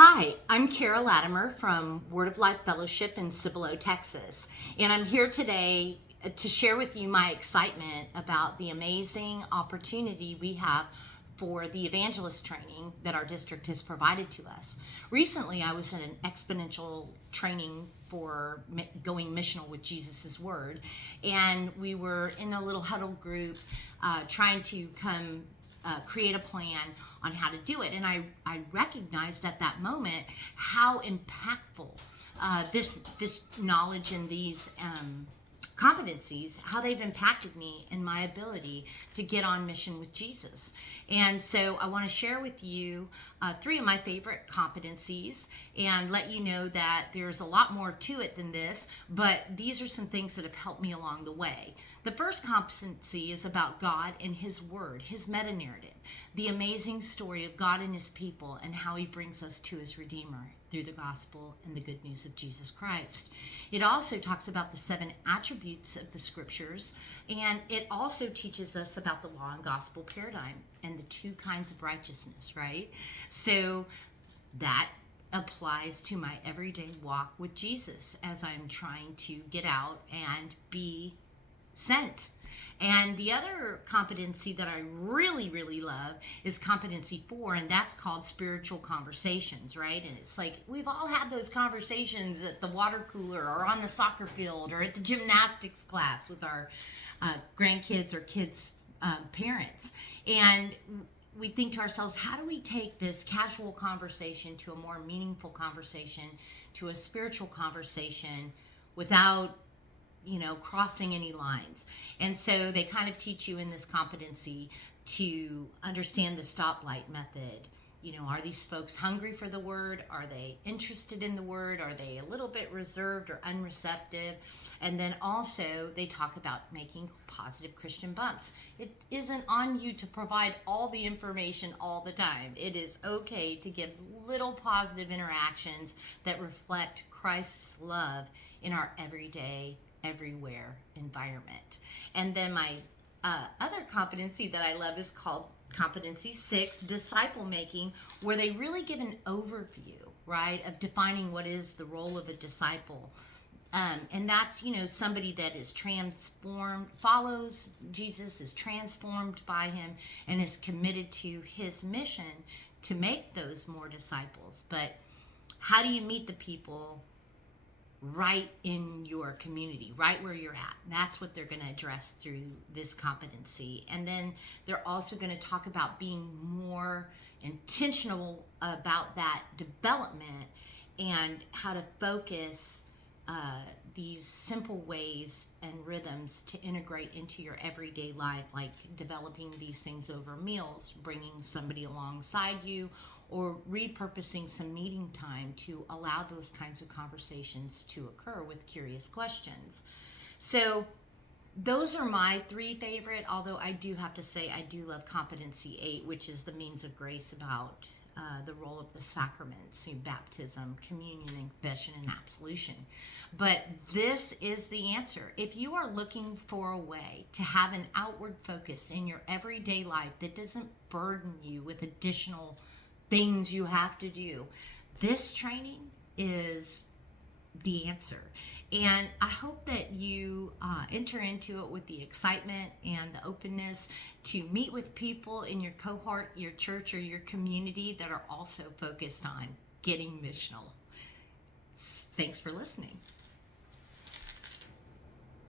Hi, I'm Kara Latimer from Word of Life Fellowship in Cibolo, Texas, and I'm here today to share with you my excitement about the amazing opportunity we have for the evangelist training that our district has provided to us. Recently, I was in an exponential training for going missional with Jesus' Word, and we were in a little huddle group trying to create a plan on how to do it. And I recognized at that moment how impactful this knowledge and these competencies, how they've impacted me and my ability to get on mission with Jesus. And so I want to share with you three of my favorite competencies and let you know that there's a lot more to it than this, but these are some things that have helped me along the way. The first competency is about God and His Word, His meta-narrative, the amazing story of God and His people and how He brings us to His Redeemer through the gospel and the good news of Jesus Christ. It also talks about the 7 attributes of the scriptures, and it also teaches us about the law and gospel paradigm and the 2 kinds of righteousness, right? So that applies to my everyday walk with Jesus as I'm trying to get out and be sent. And the other competency that I really, really love is competency 4, and that's called spiritual conversations, right? And it's like we've all had those conversations at the water cooler or on the soccer field or at the gymnastics class with our grandkids or kids' parents. And we think to ourselves, how do we take this casual conversation to a more meaningful conversation, to a spiritual conversation without crossing any lines? And so they kind of teach you in this competency to understand the stoplight method. Are these folks hungry for the word? Are they interested in the word? Are they a little bit reserved or unreceptive? And then also they talk about making positive Christian bumps. It isn't on you to provide all the information all the time. It is okay to give little positive interactions that reflect Christ's love in our everyday, everywhere environment. And then my other competency that I love is called competency 6, disciple making, where they really give an overview, right, of defining what is the role of a disciple. And that's, somebody that is transformed, follows Jesus, is transformed by Him, and is committed to His mission to make those more disciples. But how do you meet the people right in your community, right where you're at? That's what they're going to address through this competency. And then they're also going to talk about being more intentional about that development and how to focus these simple ways and rhythms to integrate into your everyday life, like developing these things over meals, bringing somebody alongside you, or repurposing some meeting time to allow those kinds of conversations to occur with curious questions. So those are my 3 favorite, although I do have to say I do love competency 8, which is the means of grace, about the role of the sacraments, baptism, communion, and confession, and absolution. But this is the answer. If you are looking for a way to have an outward focus in your everyday life that doesn't burden you with additional things you have to do, this training is the answer. And I hope that you enter into it with the excitement and the openness to meet with people in your cohort, your church, or your community that are also focused on getting missional. Thanks for listening.